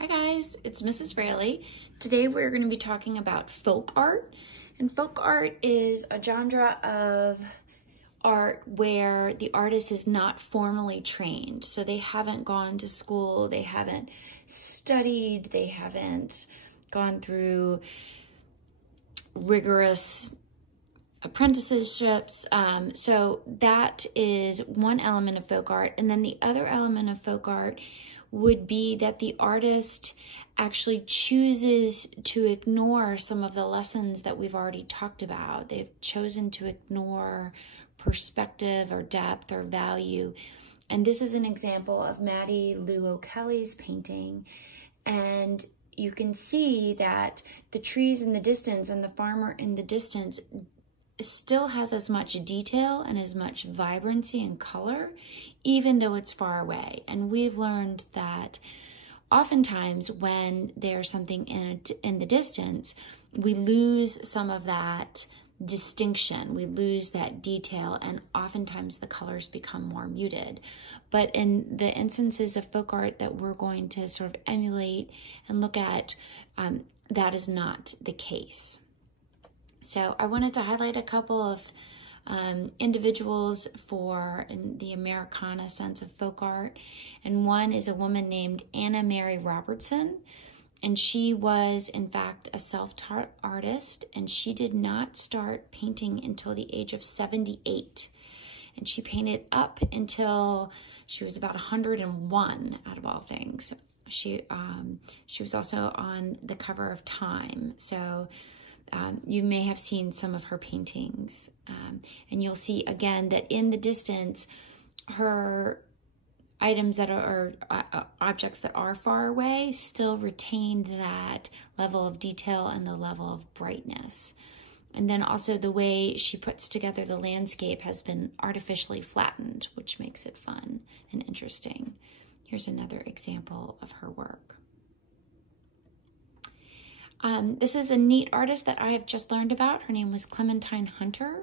Hi guys, it's Mrs. Fraley. Today we're going to be talking about folk art. And folk art is a genre of art where the artist is not formally trained. So they haven't gone to school, they haven't studied, they haven't gone through rigorous apprenticeships. So that is one element of folk art. And then the other element of folk art would be that the artist actually chooses to ignore some of the lessons that we've already talked about. They've chosen to ignore perspective or depth or value. And this is an example of Mattie Lou O'Kelly's painting. And you can see that the trees in the distance and the farmer in the distance still has as much detail and as much vibrancy and color, even though it's far away. And we've learned that oftentimes when there's something in the distance, we lose some of that distinction, we lose that detail, and oftentimes the colors become more muted. But in the instances of folk art that we're going to sort of emulate and look at, that is not the case. So I wanted to highlight a couple of individuals in the Americana sense of folk art. And one is a woman named Anna Mary Robertson. And she was, in fact, a self-taught artist. And she did not start painting until the age of 78. And she painted up until she was about 101, out of all things. She was also on the cover of Time. So you may have seen some of her paintings, and you'll see again that in the distance, her items that are objects that are far away still retain that level of detail and the level of brightness. And then also the way she puts together the landscape has been artificially flattened, which makes it fun and interesting. Here's another example of her work. This is a neat artist that I have just learned about. Her name was Clementine Hunter.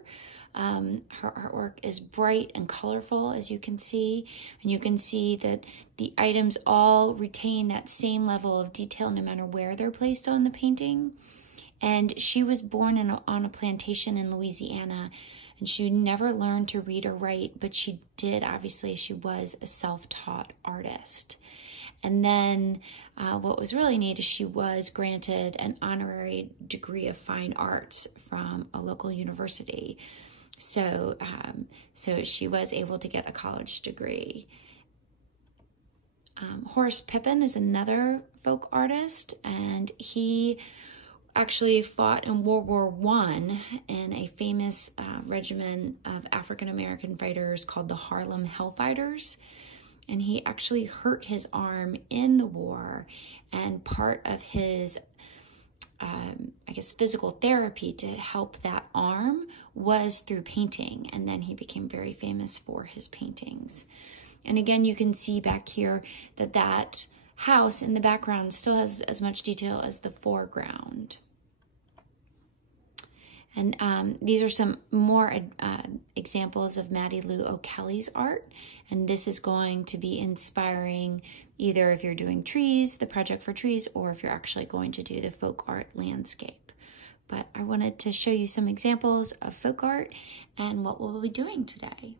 Her artwork is bright and colorful, as you can see. And you can see that the items all retain that same level of detail no matter where they're placed on the painting. And she was born on a plantation in Louisiana, and she never learned to read or write, but she did, obviously, she was a self-taught artist. And then what was really neat is she was granted an honorary degree of fine arts from a local university. So, so she was able to get a college degree. Horace Pippin is another folk artist, and he actually fought in World War I in a famous regiment of African-American fighters called the Harlem Hellfighters. And he actually hurt his arm in the war, and part of his, I guess, physical therapy to help that arm was through painting. And then he became very famous for his paintings. And again, you can see back here that that house in the background still has as much detail as the foreground. And these are some more examples of Mattie Lou O'Kelly's art. And this is going to be inspiring either if you're doing trees, the project for trees, or if you're actually going to do the folk art landscape. But I wanted to show you some examples of folk art and what we'll be doing today.